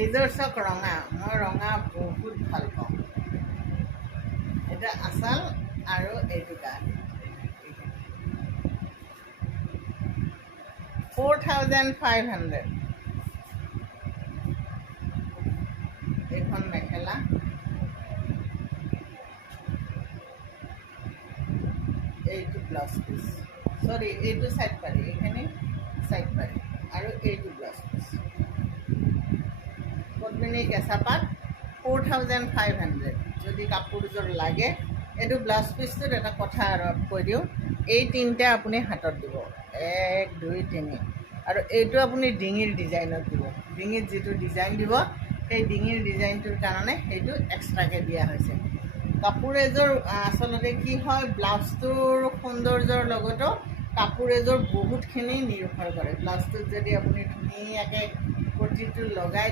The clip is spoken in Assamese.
এইযোৰ চাওক ৰঙা, মই ৰঙা বহুত ভাল পাওঁ। এটা আচল আৰু এইটো গা 4500। এইখন মেখেলা, এইটো ব্লাউজ পিচ, চৰি এইটো চাইড পাৰি, এইখিনি চাইড পাৰি আৰু এইটো ব্লাউজ পিচ। পদ্মিনী কেঁচা পাত 4500। যদি কাপোৰযোৰ লাগে, এইটো ব্লাউজ পিচটোত এটা কথা আৰু কৈ দিওঁ, এই তিনিটা আপুনি হাতত দিব, 1 2 3, আৰু এইটো আপুনি ডিঙিৰ ডিজাইনত দিব। ডিঙিত যিটো ডিজাইন দিব, সেই ডিঙিৰ ডিজাইনটোৰ কাৰণে সেইটো এক্সট্ৰাকৈ দিয়া হৈছে। কাপোৰ এযোৰ আচলতে কি হয়, ব্লাউজটোৰ সৌন্দৰ্যৰ লগতো কাপোৰ এযোৰ বহুতখিনি নিৰ্ভৰ কৰে। ব্লাউজটোত যদি আপুনি ধুনীয়াকৈ পটিটো লগাই